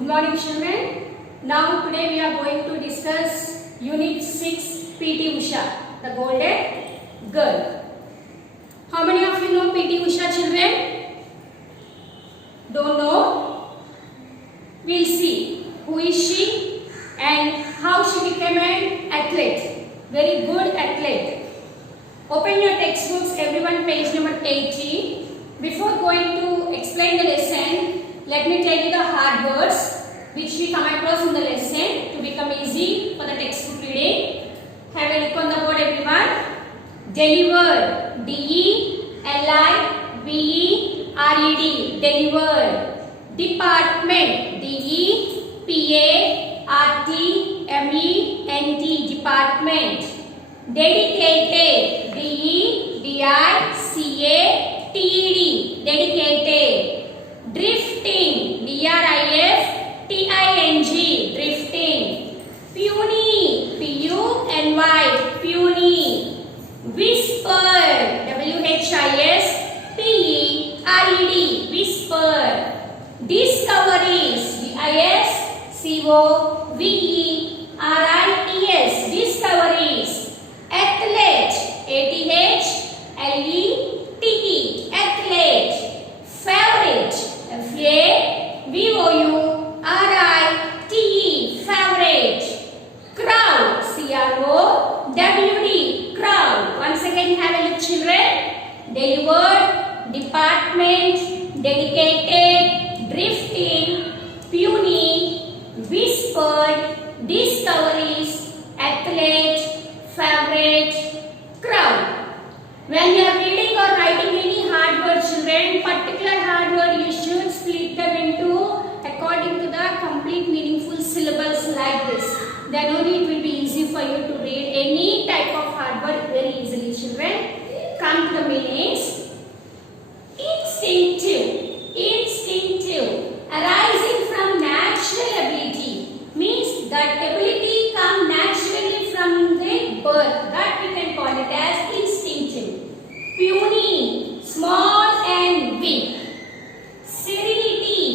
Good morning, children. Now today we are going to discuss Unit 6 PT Usha, the golden girl. How many of you know PT Usha, children? Don't know? We'll see who is she and how she became an athlete. Very good athlete. Open your textbooks, everyone, page number 80. Before going to explain the lesson, let me tell you the hard words which we come across in the lesson to become easy for the textbook reading. Have a look on the board, everyone. Delivered, D-E-L-I-V-E-R-E-D, delivered. Department, D-E-P-A-R-T-M-E-N-T, department. Dedicated, D-E-D-I-C-A-T-E-D, dedicated. Drifting, D-R-I-F-T-I-N-G, drifting. Puny, P-U-N-Y, puny. Whispered, W-H-I-S-P-E-R-E-D, whispered. Discoveries, D-I-S-C-O-V-E-R-I-E-S, discoveries. Athlete, A-T-H-L-E-T-E, athlete. Favorite, F-A-V-O-U-R-I-T-E, favorite. Crowd, C-R-O-W-D, crowd. Once again, have a look, children. Delivered, department, dedicated, drifting, puny, whispered, discoveries, athlete, favorite, crowd. When you are reading or writing any hard word, children, particular hard word, you should split them into according to the complete meaningful syllables like this. Then only it will be easy for you to read any type of hard word very easily, children. Come to the meanings. Instinctive, instinctive, arising from natural ability, means that ability come naturally from the birth. That we can call it as instinctive. Puny, small and weak. Serenity,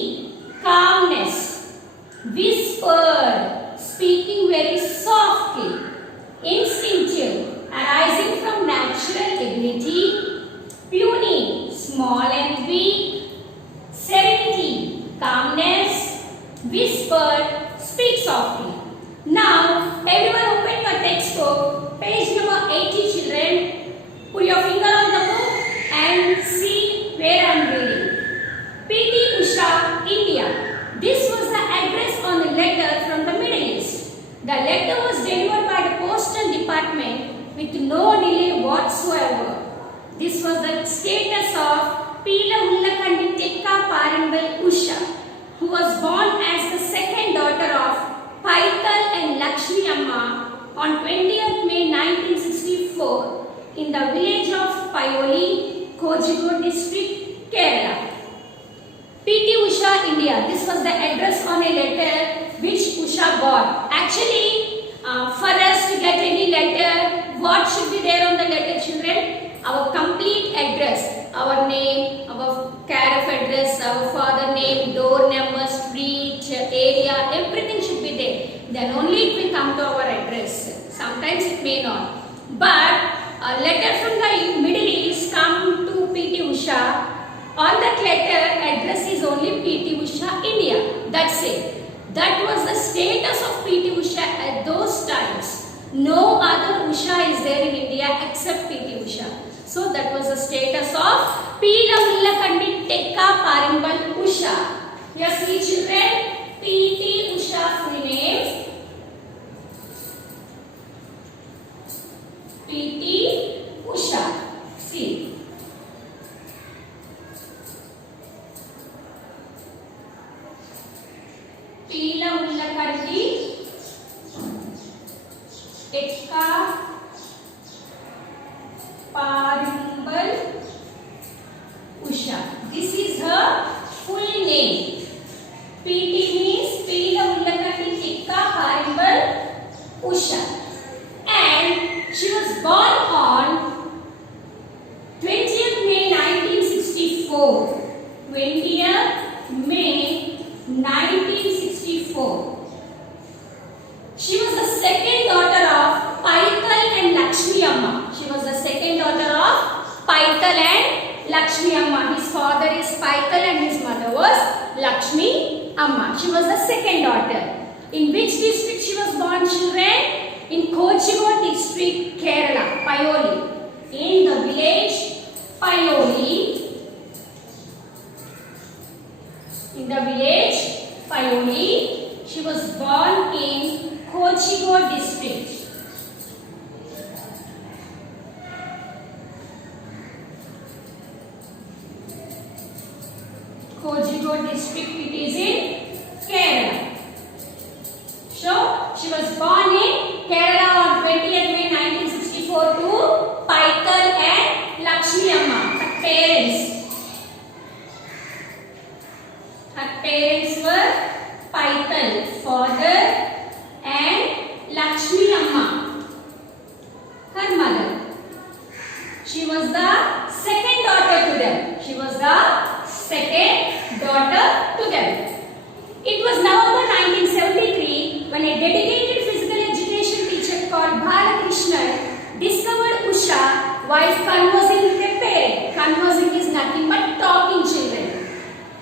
calmness. Whispered, speaking very softly. Instinctive, arising from natural ability. Puny, small and weak. Serenity, calmness. Whispered, speak softly. Now, everyone open your textbook, page number 80, children. Put your finger on the book and see where I am reading. PT Usha, India. This was the address on the letter from the Middle East. The letter was delivered by the postal department with no delay whatsoever. This was the status of Pila Ullakandi Tekka Parimbal Usha, who was born as the second daughter of Paithal and Lakshmi Amma on 20th May 1964 in the village of Payoli, Kozhikode district, Kerala. PT Usha, India. This was the address on a letter which Usha got. Actually, for us to get any letter, what should be there on the letter, children? Our complete address, our name, our care of address, our father name, door number, street, area, everything should be there. Then only it will come to our address. Sometimes it may not. But a letter from the Middle East come to PT Usha. On that letter, address is only PT Usha, India. That's it. That was the status of PT Usha at those times. No other Usha is there in India except PT Usha. So that was the status of Pila Ullakandi Tekka Parimbal Usha. You see, children, PT Usha full name. PT Usha. See. Pila Ullakandi Tekka Parimbal Usha. This is her full name. PT means Pila Ullakandi 1964. She was the second daughter of Paikal and Lakshmi Amma. She was the second daughter of Paikal and Lakshmi Amma. His father is Paikal and his mother was Lakshmi Amma. She was the second daughter. In which district she was born, children? In Kozhikode district, Kerala, Payoli. In the village Payoli. In the village Payoli, she was born in Kozhikode district. Kozhikode district, it is in Kerala. So, she was born in Kerala on 20th May 1964 to Paikal and Lakshmi Amma. Her parents were Paikal, father, and Lakshmi Amma, her mother. She was the second daughter to them. She was the second daughter to them. It was November 1973 when a dedicated physical education teacher called Balakrishnan discovered Usha while conversing with a parent. Conversing is nothing but talking children.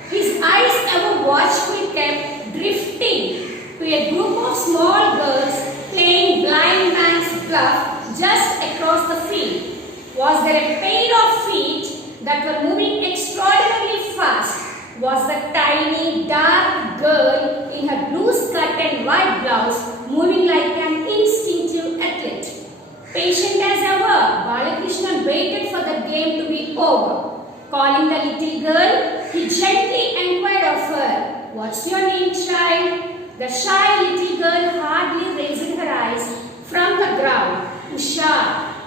His eyes ever watchfully kept drifting to a group of small girls playing blind man's bluff just across the field. Was there a pair of feet that were moving extraordinarily fast? Was the tiny dark girl in her blue skirt and white blouse moving like an instinctive athlete. Patient as ever, Balakrishnan waited for the game to be over. Calling the little girl, he gently inquired of her, "What's your name, child?" The shy little girl hardly raised her eyes from the ground. "Usha,"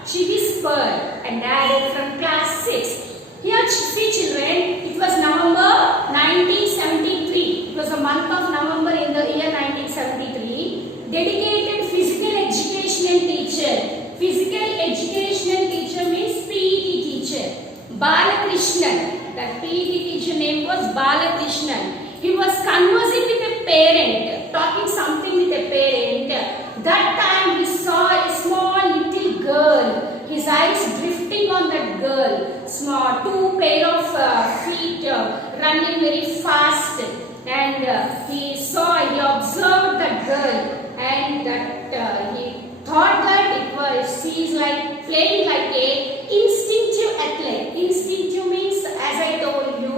she whispered and added from class 6. Here, see children, it was November 1973. It was the month of November in the year 1973. Dedicated physical educational teacher. Physical educational teacher means PET teacher. Balakrishnan. That PET teacher name was Balakrishnan. He was conversing with a parent, talking something with a parent. That time he saw a small little girl. His eyes drifting on that girl. Small, two pair of feet running very fast. And he observed that girl, and that he thought that she is like playing like a instinctive athlete. Instinctive means, as I told you,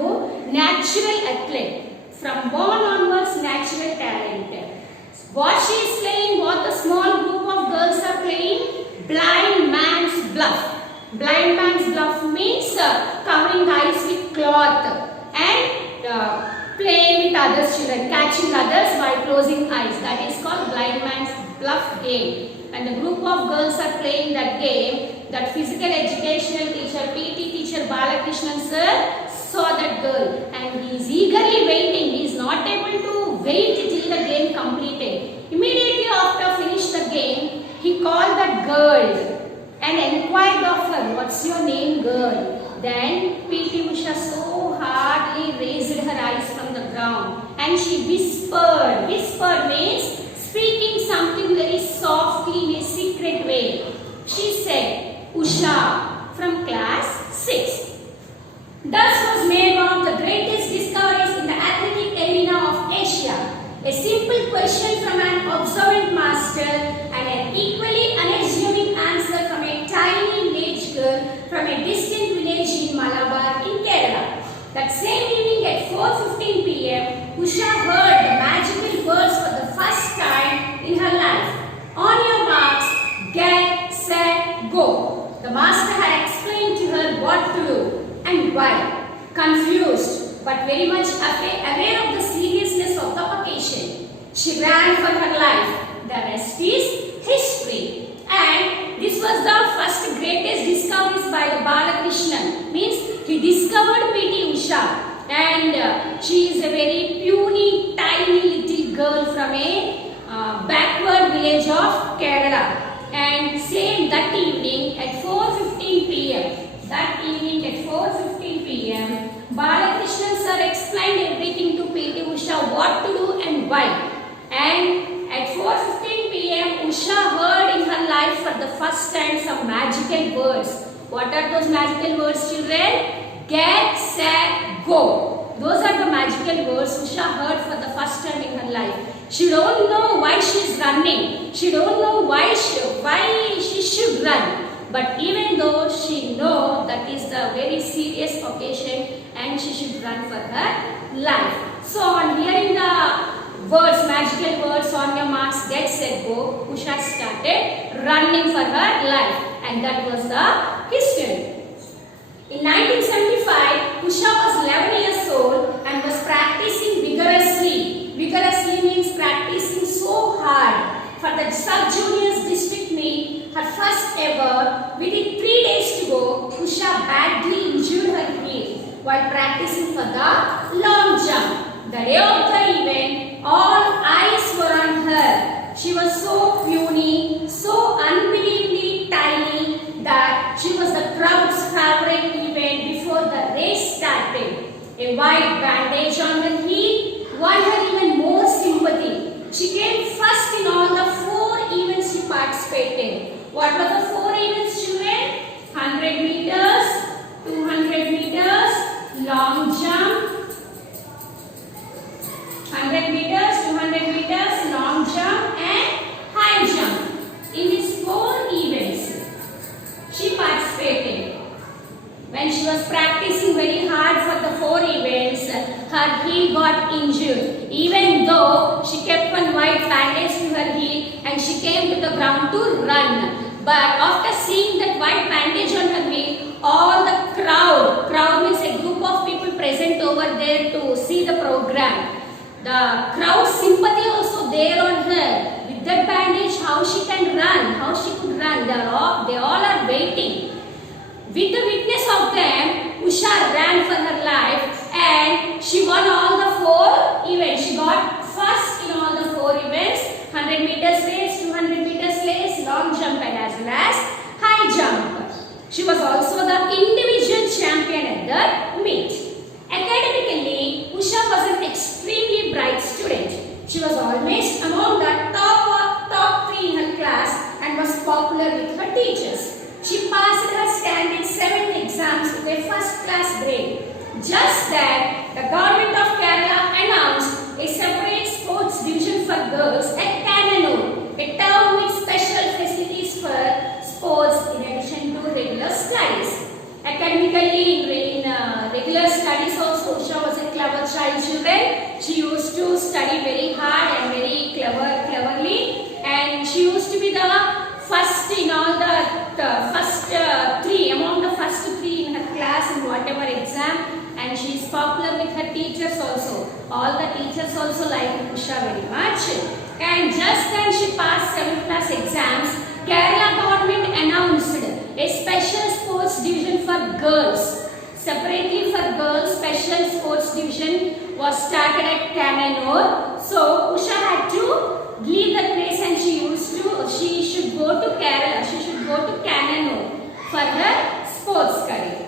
natural athlete. From born onwards, natural talent. What she is playing, what the small group of girls are playing? Blind man's bluff. Blind man's bluff means covering eyes with cloth and playing with others children, catching others by closing eyes. That is called blind man's bluff game. And the group of girls are playing that game. That physical educational teacher, PT teacher Balakrishnan sir saw that girl and he is eagerly waiting. He is not able to wait till the game completed. Immediately after finish the game, he called that girl and inquired of her, "What's your name, girl?" Then PT Usha so hardly raised her eyes from the ground and she whispered. Whispered means speaking something very softly in a secret way. She said, "Usha," from class 6. Thus was made one of the greatest discoveries in the athletic arena of Asia. A simple question from an observant master and an equally unassuming answer from a tiny village girl from a distant village in Malabar in Kerala. That same evening at 4:15 p.m., Usha heard the magical words for the first time in her life. "On your marks, get, set, go." The master had explained to her what to do and why. Confused but very much aware of the seriousness of the occasion, she ran for her life. The rest is history. And this was the first greatest discoveries by the Balakrishnan. Means he discovered PT Usha, and she is a very puny, tiny little girl from a backward village of Kerala. And same that evening at 4:15 p.m. That evening at 4:15 p.m. Balakrishnan sir explained everything to PT Usha, what to do and why. first time some magical words. What are those magical words, children? Get, set, go. Those are the magical words Usha heard for the first time in her life. She don't know why she is running. She don't know why she should run. But even though she know that is the very serious occasion and she should run for her life. So on hearing the words, magical words, on your marks, get, set, go, Usha started running for her life, and that was the history. In 1975, Usha was 11 years old and was practicing vigorously. Vigorously means practicing so hard for the sub-juniors district meet, her first ever. Within 3 days to go, Usha badly injured her heel while practicing for the long jump. The day of the event, all eyes were on her. She was so puny, so unbelievably tiny that she was the crowd's favorite event before the race started. A white bandage on her heel won her even more sympathy. She came first in all the 4 events she participated. What were the 4 events, children? 100 meters, 200 meters, long jump, 100 meters, 200 meters, long jump and high jump. In these 4 events, she participated. When she was practicing very hard for the 4 events, her heel got injured. Even though she kept one white bandage to her heel and she came to the ground to run. But after seeing that white bandage on her heel, all the crowd means a group of people present over there to see the program. The crowd sympathy also there on her. With that bandage, how she can run, how she could run. They all are waiting. With the witness of them, Usha ran for her life and she won all the 4 events. She got first in all the 4 events. 100 meters race, 200 meters race, long jump and as well as high jump. She was also the individual champion at the meet. Academically, Usha was an extremely bright student. She was always among the top 3 in her class and was popular with her teachers. She passed her standard 7th exams with a first class grade. Just that the government of Kerala announced a separate sports division for girls at Kannur, a town with special facilities for sports in addition to regular studies. Academically, in regular studies also, Usha was a clever child, children. She used to study very hard and very cleverly, and she used to be the first in all the first 3, among the first 3 in her class in whatever exam, and she is popular with her teachers also. All the teachers also like Usha very much. And just then she passed 7th class exams, Kerala government announced a special sports division for girls. Separately for girls, special sports division was started at Kannur. So Usha had to leave the place and she should go to Kerala. She should go to Kannur for her sports career.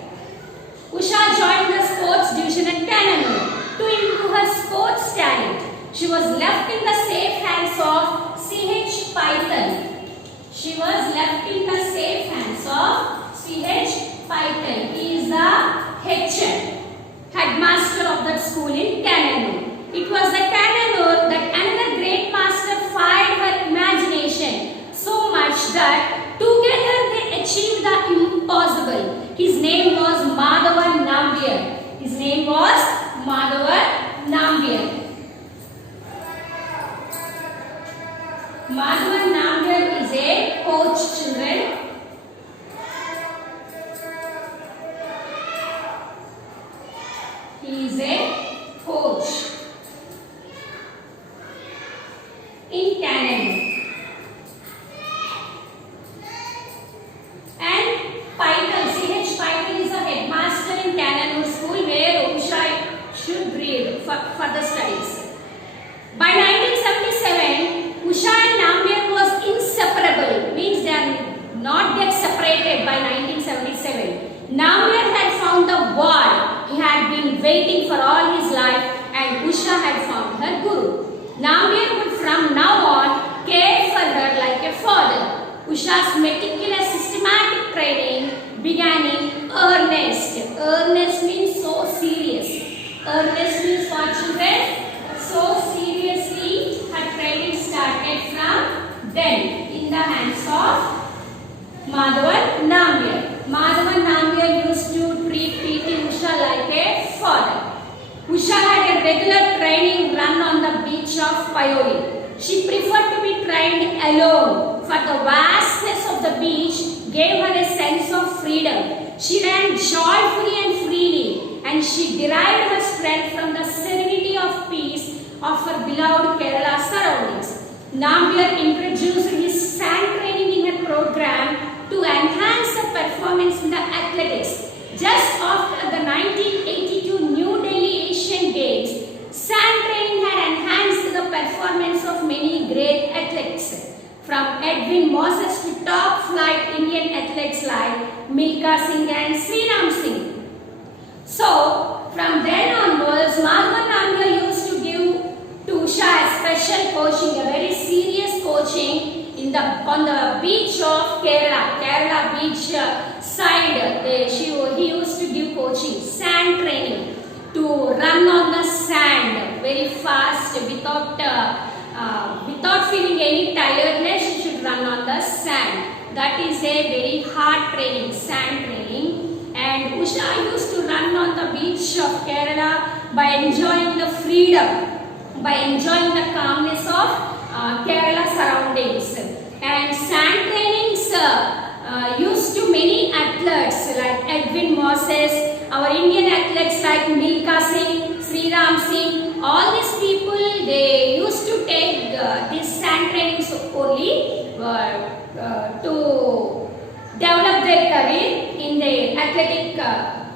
Usha joined the sports division at Kannur to improve her sports talent. She was left in the safe hands of C.H. Python. She was left in the safe hands of C.H. Python. He is the headmaster of that school in Kannur. It was the Kannur that another great master fired her imagination so much that together they achieved the impossible. His name was Madhavan Nambiar. His name was Madhavan Nambiar. Madhavan Nambiar is a coach, children. He is a coach in Kannur. And Python, C.H. Python is a headmaster in Kannur school where Usha should read for further studies. By 1977, Usha and Nambiar was inseparable, means they are not get separated by 1977. Nambiar had found the word he had been waiting for all his life, and Usha had found her guru. Nambiar would from now on care for her like a father. Usha's meticulous systematic training began in earnest. Earnest means so serious. Earnest means what, children? So seriously her training started from then in the hands of Madhavan Nambiar. Madhavan Nambiar used to treat P.T. Usha like a father. Usha had a regular training run on the beach of Paioli. She preferred to be trained alone, for the vastness of the beach gave her a sense of freedom. She ran joyfully and freely, and she derived her strength from the serenity of peace of her beloved Kerala surroundings. Nambiar introduced his sand training in her program to enhance the performance in the athletics. Just after the 1982 New Delhi Asian Games, sand training had enhanced the performance of many great athletes, from Edwin Moses to top flight Indian athletes like Milkha Singh and Sriram Singh. So, from then onwards, Madhavan Nambiar used to give to Usha special coaching, a very serious coaching on the beach of Kerala beach side. He used to give coaching, sand training, to run on the sand very fast without feeling any tiredness. You should run on the sand. That is a very hard training, sand training. And Usha used to run on the beach of Kerala by enjoying the freedom, by enjoying the calmness of Kerala surroundings. And sand trainings used to many athletes like Edwin Moses, our Indian athletes like Milkha Singh, Sriram Singh. All these people, they used to take these sand trainings only to develop their career in the athletic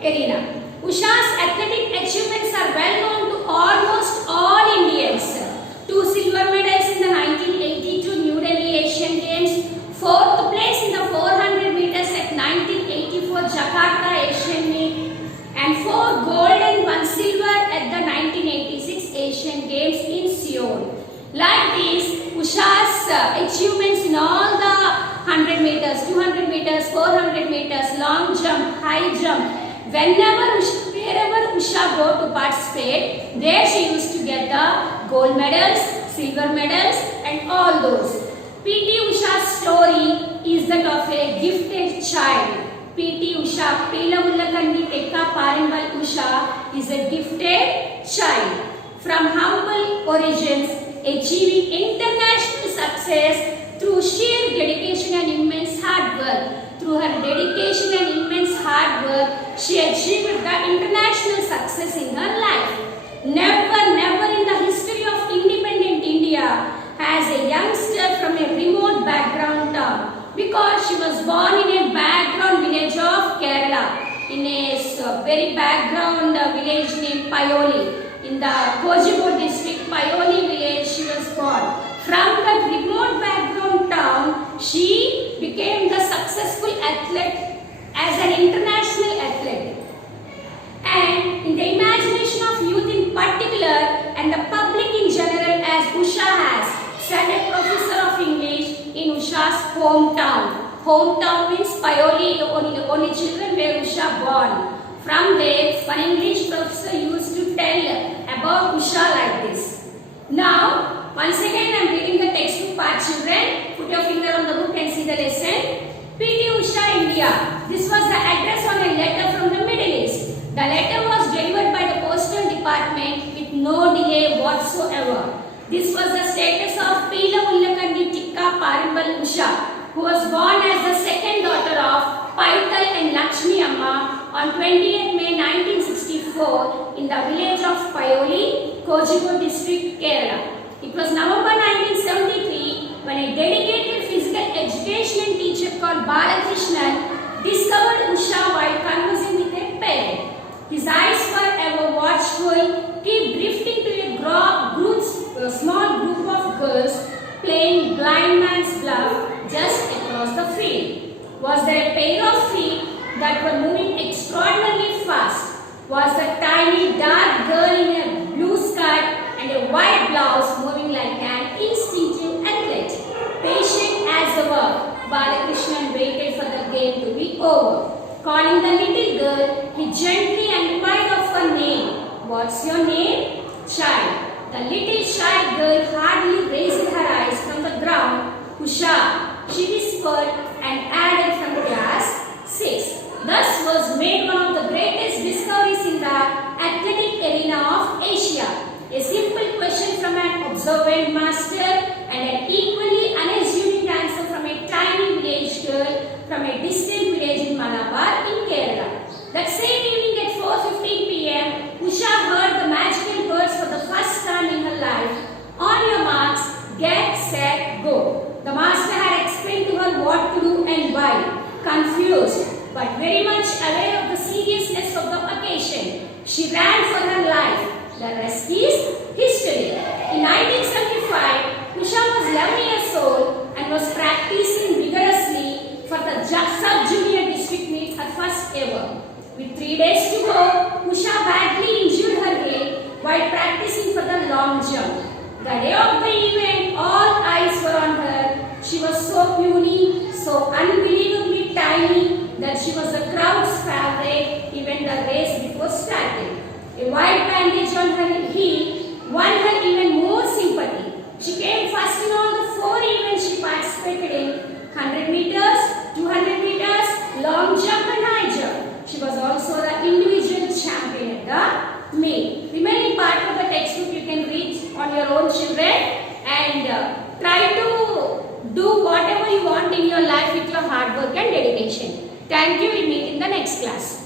arena. Usha's athletic achievements are well known to almost all Indians. 2 silver medals in the 1982 New Delhi Asian Games, 4th place in the 400 meters at 1984 Jakarta Asian Meet, and 4 gold and 1 silver at the 1986 Asian Games in Seoul. Like this, Usha's achievements in all the 100 meters, 200 meters, 400 meters, long jump, high jump, wherever Usha go to participate, there she used to get the gold medals, silver medals and all those. P.T. Usha's story is that of a gifted child. P.T. Usha, Peelavullakandi Tekka Parimbal Usha is a gifted child. From humble origins, achieving international success through sheer dedication and immense hard work. Through her dedication and immense hard work, she achieved the international success in her life. Never in the history of independent India has a youngster from a remote background town, because she was born in a background village of Kerala, in a very background village named Paioli. In the Kozhikode district, Paioli village, she was born. From that remote background town, she became the successful athlete as an international athlete. And in the imagination of youth in particular and the public in general, as Usha has, said a professor of English in Usha's hometown. Hometown means Paioli, only children where Usha born. From there, one English professor used to tell about Usha like this. Now, once again I am reading the textbook part, children. Put your finger on the book and see the lesson. P.T. Usha, India. This was the address on a letter from the Middle East. The letter was delivered by the postal department with no delay whatsoever. This was the status of Peelavullakandi Tekka Parimbal Usha, who was born as the second daughter of Paital and Lakshmi Amma on 28 May 1964 in the village of Paioli, Kozhikode district, Kerala. It was November 1973 when a dedicated physical education teacher called Balakrishnan discovered Usha while conversing with a parent. His eyes were ever watchful, keep drifting to a small group of girls playing blind man's bluff just across the field. Was there a pair of feet that were moving extraordinarily fast? Was the tiny dark girl in a blue skirt and a white blouse moving like an instinctive athlete? Patient as ever, Calling the little girl, he gently inquired of her name. What's your name? Child. The little shy girl hardly raised her eyes from the ground. Usha, she whispered and added from class 6. Thus was made one of the greatest discoveries in the athletic arena of Asia. A simple question from an observant master and an equally unassuming answer from a tiny village girl from a distant village in Malabar in Kerala. That same evening at 4:15 p.m., Usha heard the magical words for the first time in her life. On your marks, get set, go. The master had explained to her what to do and why. Confused, but very much aware of the seriousness of the occasion, she ran for her life. The rest is history. In 1975, Usha was 11 years old and was practicing vigorously for the sub-junior district meet, her first ever. With 3 days to go, Usha badly injured her leg while practicing for the long jump. The day of the event, all eyes were on her. She was so puny, so unbelievably tiny that she was the crowd's favorite even the race before starting. A white bandage on her heel won her even more sympathy. She came first in all the 4 events she participated in: 100 meters, 200 meters, long jump and high jump. She was also the individual champion at the meet. Remaining part of the textbook you can read on your own, children, and try to do whatever you want in your life with your hard work and dedication. Thank you. We'll meet in the next class.